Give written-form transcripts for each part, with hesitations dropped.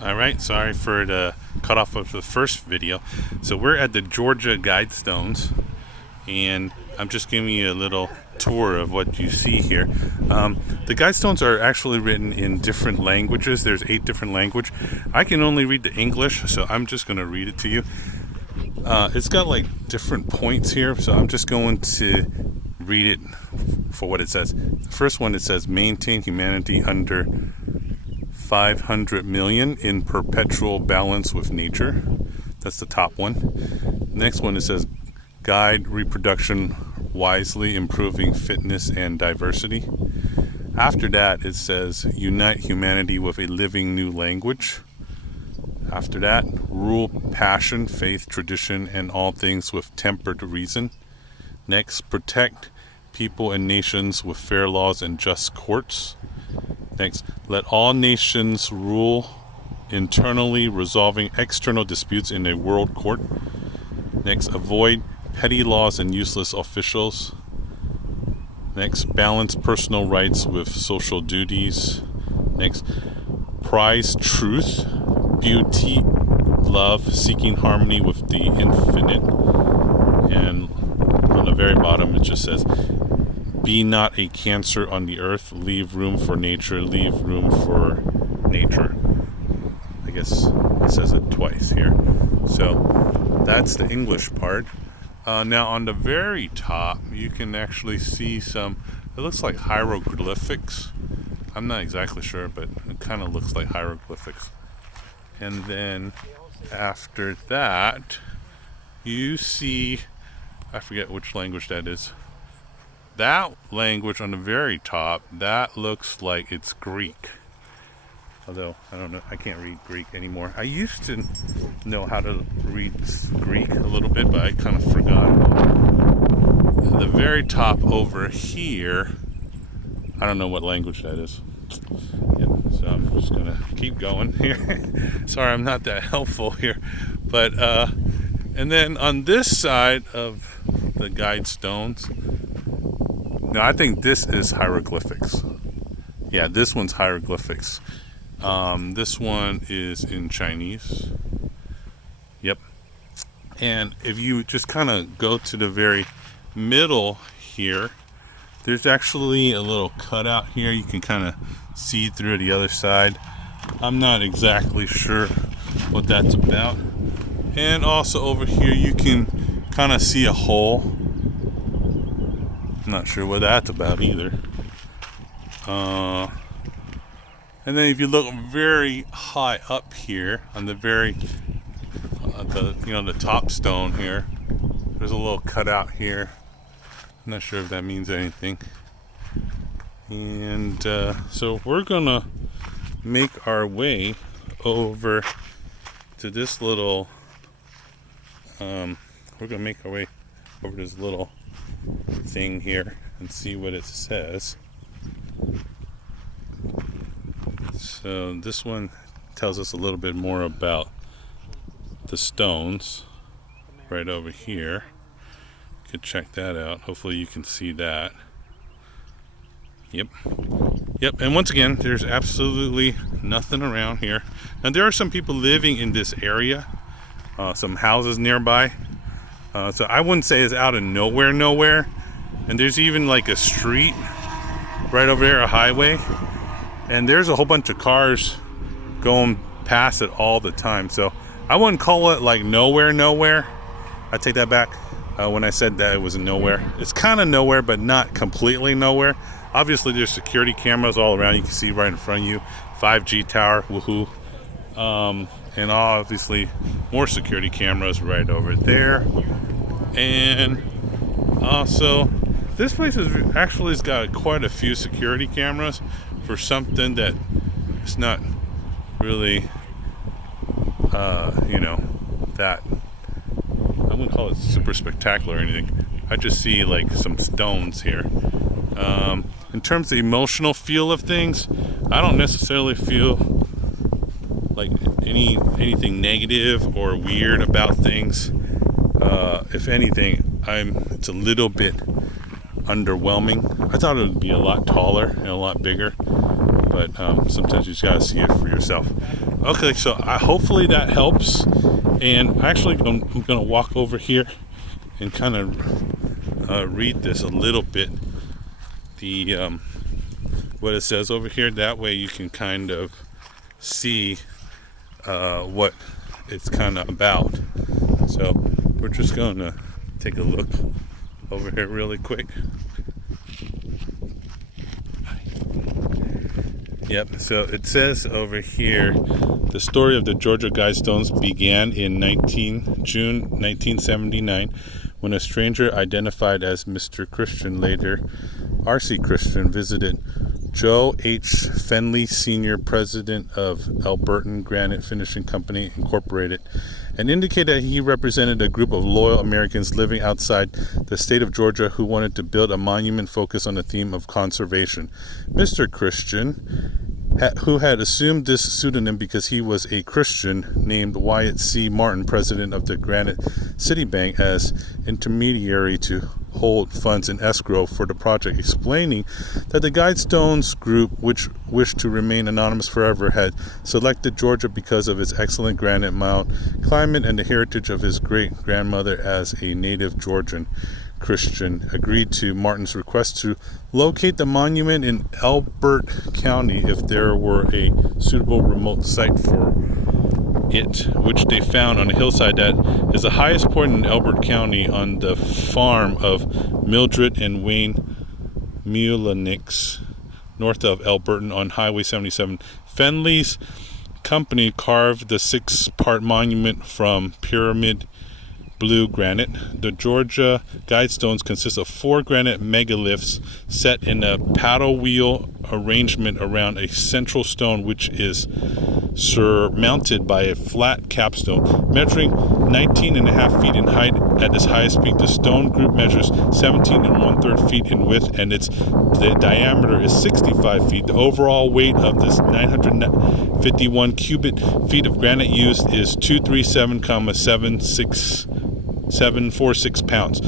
Alright, sorry for the cut off of the first video. So we're at the Georgia Guidestones, and I'm just giving you a little tour of what you see here. The Guidestones are actually written in different languages. There's 8 different languages. I can only read the English, so I'm just going to read it to you. It's got like different points here, so I'm just going to read it for what it says. The first one, it says maintain humanity under 500 million in perpetual balance with nature. That's the top one. Next one, it says guide reproduction wisely, improving fitness and diversity. After that, it says unite humanity with a living new language. After that, rule passion, faith, tradition, and all things with tempered reason. Next, protect people and nations with fair laws and just courts. Next, let all nations rule internally, resolving external disputes in a world court. Next, avoid petty laws and useless officials. Next, balance personal rights with social duties. Next, prize truth, beauty, love, seeking harmony with the infinite. And on the very bottom, it just says, be not a cancer on the earth, leave room for nature, leave room for nature. I guess it says it twice here. So that's the English part. Now on the very top, you can actually see some, it looks like hieroglyphics. I'm not exactly sure, but it kind of looks like hieroglyphics. And then after that, you see, I forget which language that is. That language on the very top, that looks like it's Greek. Although, I don't know, I can't read Greek anymore. I used to know how to read Greek a little bit, but I kind of forgot. The very top over here, I don't know what language that is. Yep, so I'm just gonna keep going here. Sorry, I'm not that helpful here. But, and then on this side of the Guidestones, now I think this is hieroglyphics. Yeah, this one's hieroglyphics. This one is in Chinese. Yep. And if you just kind of go to the very middle here, there's actually a little cutout here. You can kind of see through the other side. I'm not exactly sure what that's about. And also over here, you can kind of see a hole. I'm not sure what that's about either. And then if you look very high up here on the very, the top stone here, there's a little cutout here. I'm not sure if that means anything. And so we're gonna make our way over to this little. We're gonna make our way over this little thing here and see what it says. So this one tells us a little bit more about the stones right over here. You could check that out. Hopefully you can see that. Yep. And once again, there's absolutely nothing around here. Now there are some people living in this area, some houses nearby. So I wouldn't say it's out of nowhere. And there's even like a street right over there, a highway. And there's a whole bunch of cars going past it all the time. So I wouldn't call it like nowhere. I take that back when I said that it was nowhere. It's kind of nowhere, but not completely nowhere. Obviously, there's security cameras all around. You can see right in front of you. 5G tower, woohoo. And obviously, more security cameras right over there. And also, this place has got quite a few security cameras for something that is not really, that, I wouldn't call it super spectacular or anything. I just see like some stones here. In terms of the emotional feel of things, I don't necessarily feel like anything negative or weird about things. If anything, it's a little bit underwhelming. I thought it would be a lot taller and a lot bigger, but sometimes you just gotta see it for yourself. Okay, so hopefully that helps. And actually, I'm going to walk over here and kind of read this a little bit. The what it says over here. That way you can kind of see what it's kind of about. So we're just going to take a look over here really quick. Yep, so it says over here, the story of the Georgia Guidestones began in June 1979 when a stranger identified as Mr. Christian, later R.C. Christian, visited Joe H. Fenley Sr., president of Albertan Granite Finishing Company, Incorporated, and indicated that he represented a group of loyal Americans living outside the state of Georgia who wanted to build a monument focused on the theme of conservation. Mr. Christian, who had assumed this pseudonym because he was a Christian, named Wyatt C. Martin, president of the Granite City Bank, as intermediary to hold funds in escrow for the project, explaining that the Guidestones group, which wished to remain anonymous forever, had selected Georgia because of its excellent granite mound climate and the heritage of his great-grandmother as a native Georgian. Christian agreed to Martin's request to locate the monument in Elbert County if there were a suitable remote site for it, which they found on a hillside that is the highest point in Elbert County, on the farm of Mildred and Wayne Muleniks, north of Alberton on Highway 77. Fenley's company carved the 6-part monument from pyramid blue granite. The Georgia Guidestones consist of 4 granite megaliths set in a paddle wheel arrangement around a central stone, which is surmounted by a flat capstone measuring 19.5 feet in height. At its highest peak, the stone group measures 17 1/3 feet in width, and the diameter is 65 feet. The overall weight of this 951 cubic feet of granite used is 237,746 pounds.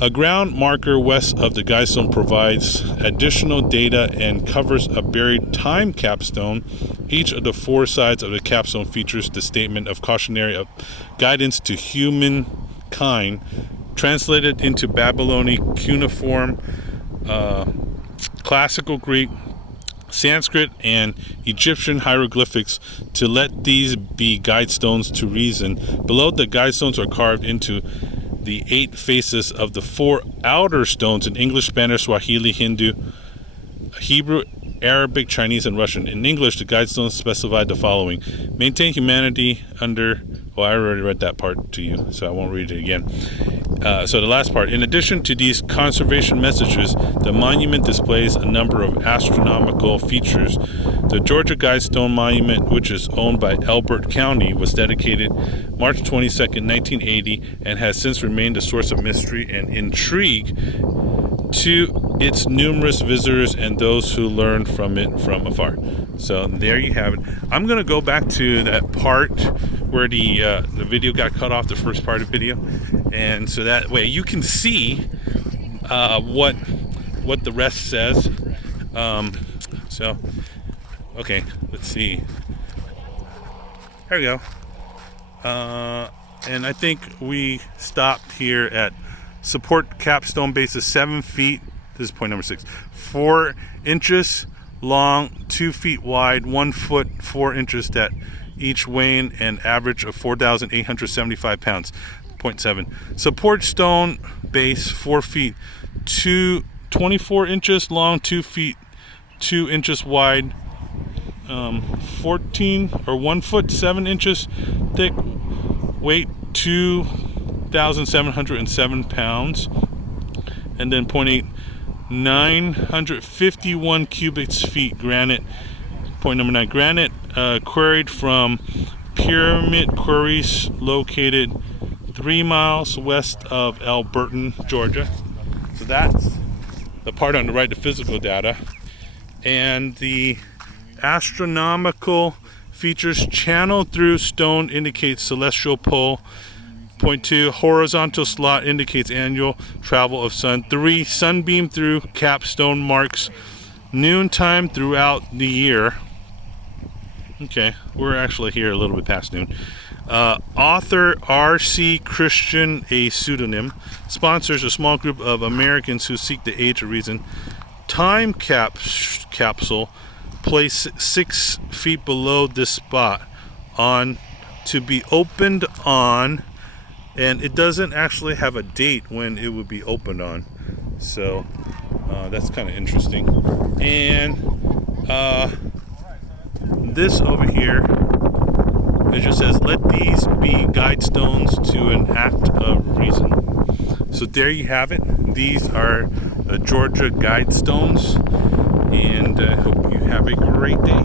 A ground marker west of the Guidestone provides additional data and covers a buried time capstone. Each of the 4 sides of the capstone features the statement of cautionary guidance to humankind, translated into Babylonian, cuneiform, classical Greek, Sanskrit, and Egyptian hieroglyphics, to let these be guidestones to reason. Below, the guidestones are carved into the 8 faces of the 4 outer stones in English, Spanish, Swahili, Hindu, Hebrew, Arabic, Chinese, and Russian. In English, the Guidestones specified the following: maintain humanity under... Well, I already read that part to you, so I won't read it again. So the last part: in addition to these conservation messages, the monument displays a number of astronomical features. The Georgia Guidestone Monument, which is owned by Elbert County, was dedicated March 22nd, 1980, and has since remained a source of mystery and intrigue to its numerous visitors and those who learn from it from afar. So there you have it. I'm going to go back to that part where the video got cut off, the first part of the video, and so that way you can see what the rest says. So okay, let's see. There we go. And I think we stopped here at support capstone base is 7 feet. This is point number 6. 4 inches long, 2 feet wide, 1 foot 4 inches at each, weighing an average of 4,875 pounds. Point 7. Support stone base 4 feet, 24 inches long, 2 feet 2 inches wide, 14 or 1 foot 7 inches thick, weight 2,707 pounds. And then point 8, 951 cubic feet granite. Point number 9, granite quarried from pyramid quarries located 3 miles west of Alberton, Georgia. So that's the part on the right, the physical data. And the astronomical features: channeled through stone indicates celestial pole. Point 2, horizontal slot indicates annual travel of sun. 3, sunbeam through capstone marks noontime throughout the year. Okay, we're actually here a little bit past noon. Author R.C. Christian, a pseudonym, sponsors a small group of Americans who seek the age of reason. Time capsule placed 6 feet below this spot on to be opened on, and it doesn't actually have a date when it would be opened on. So that's kind of interesting. And this over here, it just says, let these be guidestones to an act of reason. So there you have it. These are the Georgia Guidestones, and I hope you have a great day.